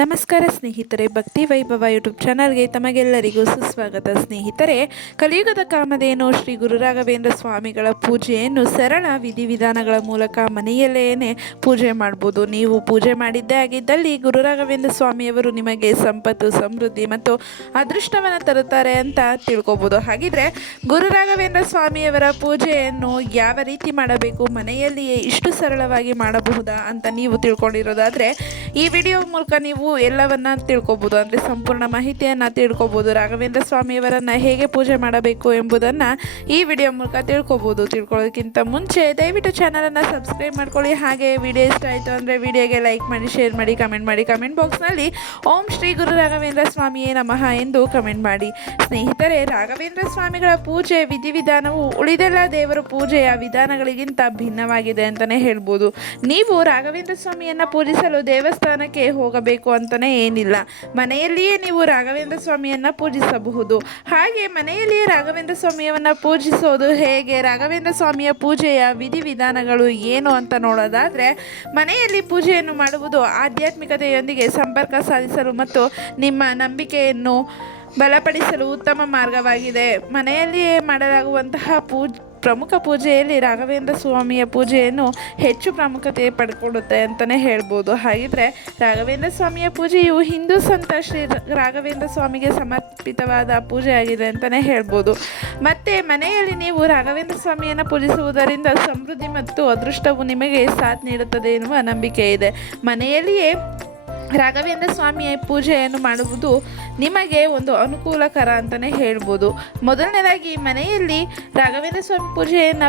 ನಮಸ್ಕಾರ ಸ್ನೇಹಿತರೆ, ಭಕ್ತಿ ವೈಭವ ಯೂಟ್ಯೂಬ್ ಚಾನಲ್ಗೆ ತಮಗೆಲ್ಲರಿಗೂ ಸುಸ್ವಾಗತ. ಸ್ನೇಹಿತರೆ, ಕಲಿಯುಗದ ಕಾಮಧೇನು ಶ್ರೀ ಗುರು ರಾಘವೇಂದ್ರ ಸ್ವಾಮಿಗಳ ಪೂಜೆಯನ್ನು ಸರಳ ವಿಧಿವಿಧಾನಗಳ ಮೂಲಕ ಮನೆಯಲ್ಲೇನೆ ಪೂಜೆ ಮಾಡ್ಬೋದು. ನೀವು ಪೂಜೆ ಮಾಡಿದ್ದೇ ಆಗಿದ್ದಲ್ಲಿ ಗುರು ರಾಘವೇಂದ್ರ ಸ್ವಾಮಿಯವರು ನಿಮಗೆ ಸಂಪತ್ತು, ಸಮೃದ್ಧಿ ಮತ್ತು ಅದೃಷ್ಟವನ್ನು ತರುತ್ತಾರೆ ಅಂತ ತಿಳ್ಕೊಬೋದು. ಹಾಗಿದ್ರೆ ಗುರು ರಾಘವೇಂದ್ರ ಸ್ವಾಮಿಯವರ ಪೂಜೆಯನ್ನು ಯಾವ ರೀತಿ ಮಾಡಬೇಕು, ಮನೆಯಲ್ಲಿಯೇ ಇಷ್ಟು ಸರಳವಾಗಿ ಮಾಡಬಹುದಾ ಅಂತ ನೀವು ತಿಳ್ಕೊಂಡಿರೋದಾದರೆ ಈ ವಿಡಿಯೋ ಮೂಲಕ ನೀವು ಎಲ್ಲವನ್ನ ತಿಳ್ಕೊಬೋದು. ಅಂದರೆ ಸಂಪೂರ್ಣ ಮಾಹಿತಿಯನ್ನು ತಿಳ್ಕೊಬೋದು. ರಾಘವೇಂದ್ರ ಸ್ವಾಮಿಯವರನ್ನು ಹೇಗೆ ಪೂಜೆ ಮಾಡಬೇಕು ಎಂಬುದನ್ನು ಈ ವಿಡಿಯೋ ಮೂಲಕ ತಿಳ್ಕೊಬೋದು. ತಿಳ್ಕೊಳ್ಳೋದಕ್ಕಿಂತ ಮುಂಚೆ ದಯವಿಟ್ಟು ಚಾನಲನ್ನು ಸಬ್ಸ್ಕ್ರೈಬ್ ಮಾಡ್ಕೊಳ್ಳಿ. ಹಾಗೆ ವಿಡಿಯೋ ಇಷ್ಟ ಆಯಿತು ಅಂದರೆ ವಿಡಿಯೋಗೆ ಲೈಕ್ ಮಾಡಿ, ಶೇರ್ ಮಾಡಿ, ಕಮೆಂಟ್ ಮಾಡಿ. ಕಮೆಂಟ್ ಬಾಕ್ಸ್ನಲ್ಲಿ ಓಂ ಶ್ರೀ ಗುರು ರಾಘವೇಂದ್ರ ಸ್ವಾಮಿಯೇ ನಮಃ ಎಂದು ಕಮೆಂಟ್ ಮಾಡಿ. ಸ್ನೇಹಿತರೆ, ರಾಘವೇಂದ್ರ ಸ್ವಾಮಿಗಳ ಪೂಜೆ ವಿಧಿವಿಧಾನವು ಉಳಿದೆಲ್ಲ ದೇವರ ಪೂಜೆಯ ವಿಧಾನಗಳಿಗಿಂತ ಭಿನ್ನವಾಗಿದೆ ಅಂತಲೇ ಹೇಳ್ಬೋದು. ನೀವು ರಾಘವೇಂದ್ರ ಸ್ವಾಮಿಯನ್ನು ಪೂಜಿಸಲು ದೇವಸ್ಥಾನಕ್ಕೆ ಹೋಗಬೇಕು ಅಂತಲೇ ಏನಿಲ್ಲ. ಮನೆಯಲ್ಲಿಯೇ ನೀವು ರಾಘವೇಂದ್ರ ಸ್ವಾಮಿಯನ್ನು ಪೂಜಿಸಬಹುದು. ಹಾಗೆ ಮನೆಯಲ್ಲಿಯೇ ರಾಘವೇಂದ್ರ ಸ್ವಾಮಿಯನ್ನು ಪೂಜಿಸೋದು ಹೇಗೆ, ರಾಘವೇಂದ್ರ ಸ್ವಾಮಿಯ ಪೂಜೆಯ ವಿಧಿವಿಧಾನಗಳು ಏನು ಅಂತ ನೋಡೋದಾದರೆ, ಮನೆಯಲ್ಲಿ ಪೂಜೆಯನ್ನು ಮಾಡುವುದು ಆಧ್ಯಾತ್ಮಿಕತೆಯೊಂದಿಗೆ ಸಂಪರ್ಕ ಸಾಧಿಸಲು ಮತ್ತು ನಿಮ್ಮ ನಂಬಿಕೆಯನ್ನು ಬಲಪಡಿಸಲು ಉತ್ತಮ ಮಾರ್ಗವಾಗಿದೆ. ಮನೆಯಲ್ಲಿಯೇ ಮಾಡಲಾಗುವಂತಹ ಪ್ರಮುಖ ಪೂಜೆಯಲ್ಲಿ ರಾಘವೇಂದ್ರ ಸ್ವಾಮಿಯ ಪೂಜೆಯನ್ನು ಹೆಚ್ಚು ಪ್ರಾಮುಖ್ಯತೆ ಪಡ್ಕೊಳ್ಳುತ್ತೆ ಅಂತಲೇ ಹೇಳ್ಬೋದು. ಹಾಗಿದ್ರೆ ರಾಘವೇಂದ್ರ ಸ್ವಾಮಿಯ ಪೂಜೆಯು ಹಿಂದೂ ಸಂತ ಶ್ರೀ ರಾಘವೇಂದ್ರ ಸ್ವಾಮಿಗೆ ಸಮರ್ಪಿತವಾದ ಪೂಜೆ ಆಗಿದೆ ಅಂತಲೇ ಹೇಳ್ಬೋದು. ಮತ್ತು ಮನೆಯಲ್ಲಿ ನೀವು ರಾಘವೇಂದ್ರ ಸ್ವಾಮಿಯನ್ನು ಪೂಜಿಸುವುದರಿಂದ ಸಮೃದ್ಧಿ ಮತ್ತು ಅದೃಷ್ಟವು ನಿಮಗೆ ಸಾಥ್ ನೀಡುತ್ತದೆ ಎನ್ನುವ ನಂಬಿಕೆ ಇದೆ. ಮನೆಯಲ್ಲಿಯೇ ರಾಘವೇಂದ್ರ ಸ್ವಾಮಿಯ ಪೂಜೆಯನ್ನು ಮಾಡುವುದು ನಿಮಗೆ ಒಂದು ಅನುಕೂಲಕರ ಅಂತಲೇ ಹೇಳ್ಬೋದು. ಮೊದಲನೇದಾಗಿ ಮನೆಯಲ್ಲಿ ರಾಘವೇಂದ್ರ ಸ್ವಾಮಿ ಪೂಜೆಯನ್ನು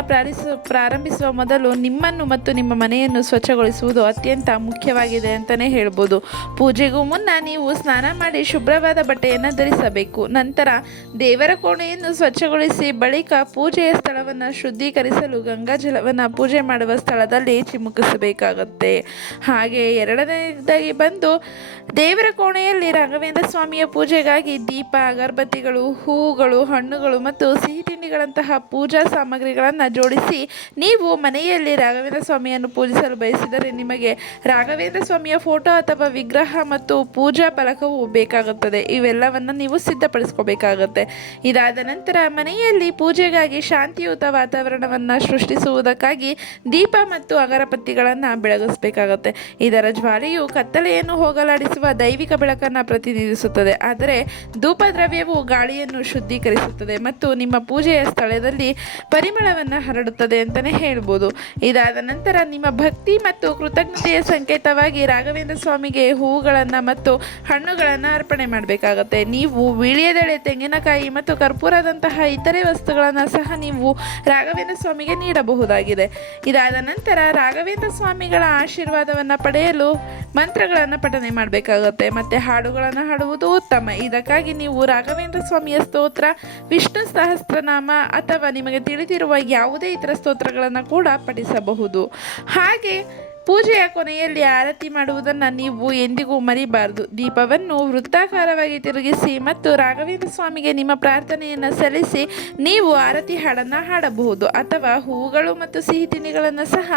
ಪ್ರಾರಂಭಿಸುವ ಮೊದಲು ನಿಮ್ಮನ್ನು ಮತ್ತು ನಿಮ್ಮ ಮನೆಯನ್ನು ಸ್ವಚ್ಛಗೊಳಿಸುವುದು ಅತ್ಯಂತ ಮುಖ್ಯವಾಗಿದೆ ಅಂತಲೇ ಹೇಳ್ಬೋದು. ಪೂಜೆಗೂ ಮುನ್ನ ನೀವು ಸ್ನಾನ ಮಾಡಿ ಶುಭ್ರವಾದ ಬಟ್ಟೆಯನ್ನು ಧರಿಸಬೇಕು. ನಂತರ ದೇವರ ಕೋಣೆಯನ್ನು ಸ್ವಚ್ಛಗೊಳಿಸಿ ಬಳಿಕ ಪೂಜೆಯ ಸ್ಥಳವನ್ನು ಶುದ್ಧೀಕರಿಸಲು ಗಂಗಾಜಲವನ್ನು ಪೂಜೆ ಮಾಡುವ ಸ್ಥಳದಲ್ಲಿ ಚಿಮುಕಿಸಬೇಕಾಗುತ್ತೆ. ಹಾಗೆ ಎರಡನೇದಾಗಿ ಬಂದು ದೇವರ ಕೋಣೆಯಲ್ಲಿ ರಾಘವೇಂದ್ರ ಸ್ವಾಮಿಯ ಪೂಜೆಗಾಗಿ ದೀಪ, ಅಗರಬತ್ತಿಗಳು, ಹೂವುಗಳು, ಹಣ್ಣುಗಳು ಮತ್ತು ಸಿಹಿ ತಿಂಡಿಗಳಂತಹ ಪೂಜಾ ಸಾಮಗ್ರಿಗಳನ್ನು ಜೋಡಿಸಿ ನೀವು ಮನೆಯಲ್ಲಿ ರಾಘವೇಂದ್ರ ಸ್ವಾಮಿಯನ್ನು ಪೂಜಿಸಲು ಬಯಸಿದರೆ ನಿಮಗೆ ರಾಘವೇಂದ್ರ ಸ್ವಾಮಿಯ ಫೋಟೋ ಅಥವಾ ವಿಗ್ರಹ ಮತ್ತು ಪೂಜಾ ಫಲಕವು ಬೇಕಾಗುತ್ತದೆ. ಇವೆಲ್ಲವನ್ನು ನೀವು ಸಿದ್ಧಪಡಿಸ್ಕೋಬೇಕಾಗತ್ತೆ. ಇದಾದ ನಂತರ ಮನೆಯಲ್ಲಿ ಪೂಜೆಗಾಗಿ ಶಾಂತಿಯುತ ವಾತಾವರಣವನ್ನು ಸೃಷ್ಟಿಸುವುದಕ್ಕಾಗಿ ದೀಪ ಮತ್ತು ಅಗರಬತ್ತಿಗಳನ್ನು ಬೆಳಗಿಸಬೇಕಾಗತ್ತೆ. ಇದರ ಜ್ವಾಲೆಯು ಕತ್ತಲೆಯನ್ನು ಹೋಗಲಾಡಿಸುವ ದೈವಿಕ ಬೆಳಕನ್ನು ಪ್ರತಿನಿಧಿಸುತ್ತದೆ. ಆದರೆ ಧೂಪ ದ್ರವ್ಯವು ಗಾಳಿಯನ್ನು ಶುದ್ಧೀಕರಿಸುತ್ತದೆ ಮತ್ತು ನಿಮ್ಮ ಪೂಜೆಯ ಸ್ಥಳದಲ್ಲಿ ಪರಿಮಳವನ್ನು ಹರಡುತ್ತದೆ ಅಂತಲೇ ಹೇಳ್ಬೋದು. ಇದಾದ ನಂತರ ನಿಮ್ಮ ಭಕ್ತಿ ಮತ್ತು ಕೃತಜ್ಞತೆಯ ಸಂಕೇತವಾಗಿ ರಾಘವೇಂದ್ರ ಸ್ವಾಮಿಗೆ ಹೂವುಗಳನ್ನು ಮತ್ತು ಹಣ್ಣುಗಳನ್ನು ಅರ್ಪಣೆ ಮಾಡಬೇಕಾಗತ್ತೆ. ನೀವು ವೀಳ್ಯದೆಲೆ, ತೆಂಗಿನಕಾಯಿ ಮತ್ತು ಕರ್ಪೂರದಂತಹ ಇತರೆ ವಸ್ತುಗಳನ್ನು ಸಹ ನೀವು ರಾಘವೇಂದ್ರ ಸ್ವಾಮಿಗೆ ನೀಡಬಹುದಾಗಿದೆ. ಇದಾದ ನಂತರ ರಾಘವೇಂದ್ರ ಸ್ವಾಮಿಗಳ ಆಶೀರ್ವಾದವನ್ನು ಪಡೆಯಲು ಮಂತ್ರಗಳನ್ನು ಪಠನೆ ಮಾಡಬೇಕಾಗುತ್ತೆ ಮತ್ತು ಹಾಡುಗಳನ್ನು ಹಾಡುವುದು ಉತ್ತಮ. ಇದಕ್ಕಾಗಿ ನೀವು ರಾಘವೇಂದ್ರ ಸ್ವಾಮಿಯ ಸ್ತೋತ್ರ, ವಿಷ್ಣು ಸಹಸ್ರನಾಮ ಅಥವಾ ನಿಮಗೆ ತಿಳಿದಿರುವ ಯಾವುದೇ ಇತರ ಸ್ತೋತ್ರಗಳನ್ನು ಕೂಡ ಪಠಿಸಬಹುದು. ಹಾಗೆ ಪೂಜೆಯ ಕೊನೆಯಲ್ಲಿ ಆರತಿ ಮಾಡುವುದನ್ನು ನೀವು ಎಂದಿಗೂ ಮರಿಬಾರದು. ದೀಪವನ್ನು ವೃತ್ತಾಕಾರವಾಗಿ ತಿರುಗಿಸಿ ಮತ್ತು ರಾಘವೇಂದ್ರ ಸ್ವಾಮಿಗೆ ನಿಮ್ಮ ಪ್ರಾರ್ಥನೆಯನ್ನು ಸಲ್ಲಿಸಿ ನೀವು ಆರತಿ ಹಾಡನ್ನು ಹಾಡಬಹುದು ಅಥವಾ ಹೂವುಗಳು ಮತ್ತು ಸಿಹಿ ತಿಂಡಿಗಳನ್ನು ಸಹ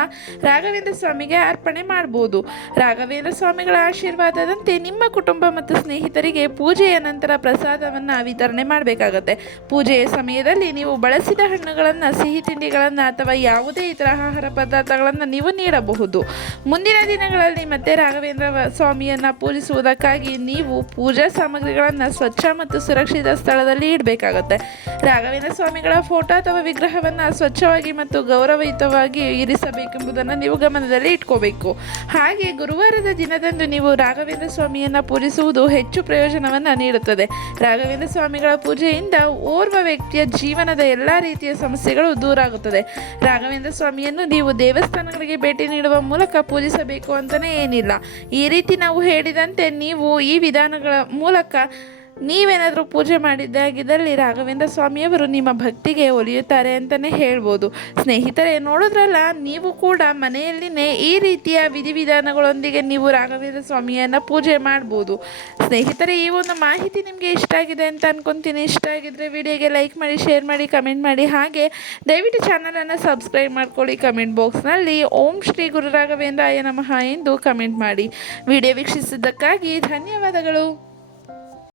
ರಾಘವೇಂದ್ರ ಸ್ವಾಮಿಗೆ ಅರ್ಪಣೆ ಮಾಡಬಹುದು. ರಾಘವೇಂದ್ರ ಸ್ವಾಮಿಗಳ ಆಶೀರ್ವಾದದಂತೆ ನಿಮ್ಮ ಕುಟುಂಬ ಮತ್ತು ಸ್ನೇಹಿತರಿಗೆ ಪೂಜೆಯ ನಂತರ ಪ್ರಸಾದವನ್ನು ವಿತರಣೆ ಮಾಡಬೇಕಾಗತ್ತೆ. ಪೂಜೆಯ ಸಮಯದಲ್ಲಿ ನೀವು ಬಳಸಿದ ಹಣ್ಣುಗಳನ್ನು, ಸಿಹಿ ತಿಂಡಿಗಳನ್ನು ಅಥವಾ ಯಾವುದೇ ಇತರ ಆಹಾರ ಪದಾರ್ಥಗಳನ್ನು ನೀವು ನೀಡಬಹುದು. ಮುಂದಿನ ದಿನಗಳಲ್ಲಿ ಮತ್ತೆ ರಾಘವೇಂದ್ರ ಸ್ವಾಮಿಯನ್ನು ಪೂಜಿಸುವುದಕ್ಕಾಗಿ ನೀವು ಪೂಜಾ ಸಾಮಗ್ರಿಗಳನ್ನು ಸ್ವಚ್ಛ ಮತ್ತು ಸುರಕ್ಷಿತ ಸ್ಥಳದಲ್ಲಿ ಇಡಬೇಕಾಗುತ್ತೆ. ರಾಘವೇಂದ್ರ ಸ್ವಾಮಿಗಳ ಫೋಟೋ ಅಥವಾ ವಿಗ್ರಹವನ್ನು ಸ್ವಚ್ಛವಾಗಿ ಮತ್ತು ಗೌರವಯುತವಾಗಿ ಇರಿಸಬೇಕೆಂಬುದನ್ನು ನೀವು ಗಮನದಲ್ಲಿ ಇಟ್ಕೋಬೇಕು. ಹಾಗೆ ಗುರುವಾರದ ದಿನದಂದು ನೀವು ರಾಘವೇಂದ್ರ ಸ್ವಾಮಿಯನ್ನು ಪೂಜಿಸುವುದು ಹೆಚ್ಚು ಪ್ರಯೋಜನವನ್ನು ನೀಡುತ್ತದೆ. ರಾಘವೇಂದ್ರ ಸ್ವಾಮಿಗಳ ಪೂಜೆಯಿಂದ ಓರ್ವ ವ್ಯಕ್ತಿಯ ಜೀವನದ ಎಲ್ಲ ರೀತಿಯ ಸಮಸ್ಯೆಗಳು ದೂರ ಆಗುತ್ತದೆ. ರಾಘವೇಂದ್ರ ಸ್ವಾಮಿಯನ್ನು ನೀವು ದೇವಸ್ಥಾನಗಳಿಗೆ ಭೇಟಿ ನೀಡುವ ಮೂಲಕ ಪೂಜಿಸಬೇಕು ಅಂತಲೇ ಏನಿಲ್ಲ. ಈ ರೀತಿ ನಾವು ಹೇಳಿದಂತೆ ನೀವು ಈ ವಿಧಾನಗಳ ಮೂಲಕ ನೀವೇನಾದರೂ ಪೂಜೆ ಮಾಡಿದ್ದಾಗಿದ್ದಲ್ಲಿ ರಾಘವೇಂದ್ರ ಸ್ವಾಮಿಯವರು ನಿಮ್ಮ ಭಕ್ತಿಗೆ ಒಲಿಯುತ್ತಾರೆ ಅಂತಲೇ ಹೇಳ್ಬೋದು. ಸ್ನೇಹಿತರೆ, ನೋಡಿದ್ರಲ್ಲ, ನೀವು ಕೂಡ ಮನೆಯಲ್ಲಿನೇ ಈ ರೀತಿಯ ವಿಧಿವಿಧಾನಗಳೊಂದಿಗೆ ನೀವು ರಾಘವೇಂದ್ರ ಸ್ವಾಮಿಯನ್ನು ಪೂಜೆ ಮಾಡ್ಬೋದು. ಸ್ನೇಹಿತರೆ, ಈ ಒಂದು ಮಾಹಿತಿ ನಿಮಗೆ ಇಷ್ಟ ಆಗಿದೆ ಅಂತ ಅನ್ಕೊತೀನಿ. ಇಷ್ಟ ಆಗಿದ್ರೆ ವಿಡಿಯೋಗೆ ಲೈಕ್ ಮಾಡಿ, ಶೇರ್ ಮಾಡಿ, ಕಮೆಂಟ್ ಮಾಡಿ. ಹಾಗೆ ದಯವಿಟ್ಟು ಚಾನಲನ್ನು ಸಬ್ಸ್ಕ್ರೈಬ್ ಮಾಡ್ಕೊಳ್ಳಿ. ಕಮೆಂಟ್ ಬಾಕ್ಸ್ನಲ್ಲಿ ಓಂ ಶ್ರೀ ಗುರು ರಾಘವೇಂದ್ರಾಯ ನಮಃ ಎಂದು ಕಮೆಂಟ್ ಮಾಡಿ. ವಿಡಿಯೋ ವೀಕ್ಷಿಸಿದ್ದಕ್ಕಾಗಿ ಧನ್ಯವಾದಗಳು.